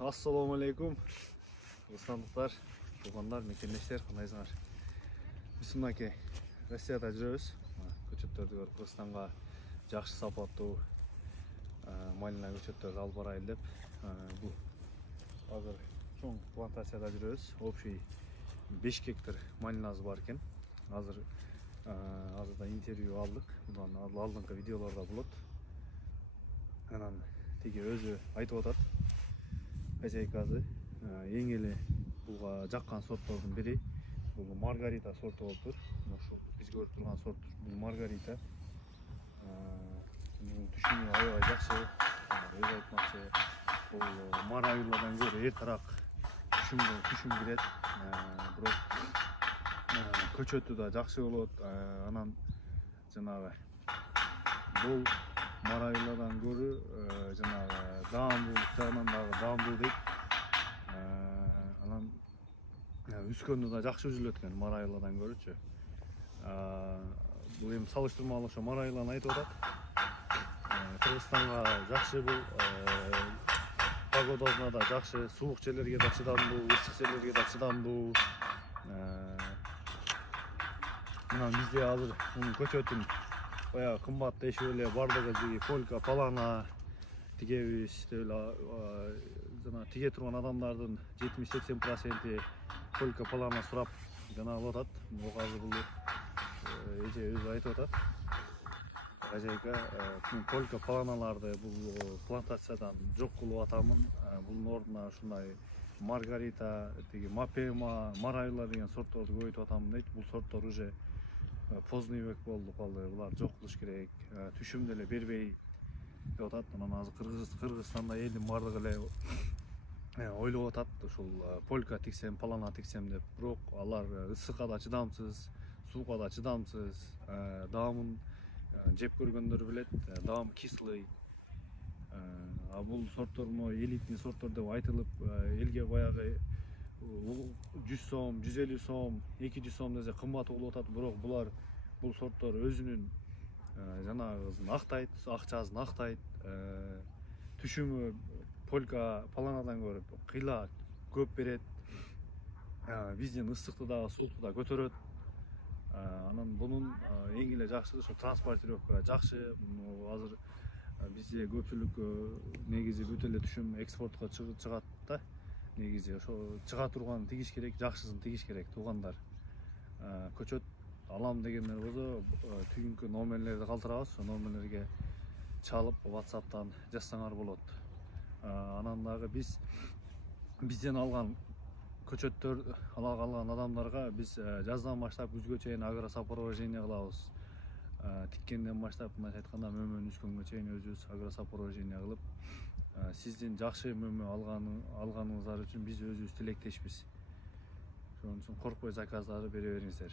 Assalamu alaikum. Kırgızstandықтар, туғандар, мекендештер, қандайсыңар? Біз мынакей Россияда жүрөбүз. Көчөттөрдү көрүп Кыргызстанга жакшы сапаттуу малина көчөттөрдү алып барайын деп. Бул азыр чоң плантацияда жүрөбүз. Общий 5 гектар малинасы бар экен. Азырда интервью алдык. Мындан алдыңкы видеолордо болот. Анан тиги өзү айтып атат. Хозяйкасы эң эле булга жаккан сорттордун бири бул Маргарита сорту болуп тур. Ошол биз көрүп турган сорт бул Маргарита. Түшүнүү аябай жакшы. Өзү айтмакчы, бул Марайлардан көрө эртерээк түшүм кирет. Бирок көчөтү да жакшы болот. Анан жанагы бул Марайлардан көрө жанагы даамдуулук жагынан дагы даамдуу дейт. Анан үскөндө да жакшы үзүлөт экен Марайлардан көрүчү. Бул эми салыштырмалуу ошо Марайланы айтып атат. Кыргызстанга жакшы бул погодасына да жакшы, суук жерлерге да чыдамдуу, ысык жерлерге да чыдамдуу. Мына бизде азыр мунун көчөтүн баягы кымбат дешип эле бардыгы Полька, Палана тигебиз деп эле жана тиге турган адамдардын 70-80% Полька, Палана сурап жана алып атат. Азыр бул эже өзү айтып атат. Хозяйка Полька, Паланаларды бул плантациядан жок кылып атамын. Бунун ордуна ушундай Маргарита, тиги Мапема, Марайлар деген сортторду көбөйтүп атамын дейт. Бул сорттор уже поздний век болду калды. Булар жок кылыш керек. Түшүм деле бербей деп атат. Анан азыр Кыргызстанда элдин бардыгы эле ойлоп атат ушул Полька тиксем, Палана тиксем деп. Бирок алар ысыкка да чыдамсыз, сууга да чыдамсыз. Даамын жеп көргөндөр билет. Даам кислый. Бул сорттор элитный сорттор деп айтылып, элге баягы 100 сом, 150 сом, 200 сом десе кымбат болуп атат. Бирок бул сорттор өзүнүн жанагысын актайт, акчасын актайт. Түшүмү Полька, Паланадан көрүп кыйла көп берет. Биздин ысыкты да, суукту да көтөрөт. Анан бунун эң эле жакшысы ошо транспортировка жакшы. Азыр бизде көпчүлүк негизи бүт эле түшүм экспортко чыгат да. Негизи ошо чыга турган тигиш керек, жакшысын тигиш керек туугандар. Көчөт алам дегендер болсо түйүнкү номерлерди калтырабыз. Ошо номерлерге чалып WhatsApp'тан жазсаңар болот. Анан дагы бизден алган көчөттөр алган адамдарга биз жаздан баштап күзгө чейин агросопровождение кылабыз. Тиккенден баштап мындайча айтканда мөмөнү үскөнгө чейин өзүбүз агросопровождение кылып, сиздин жакшы мөмө алганыңыздар үчүн биз өзүбүз тилектешпиз. Ошон үчүн коркпой заказдарды бере бериңиздер.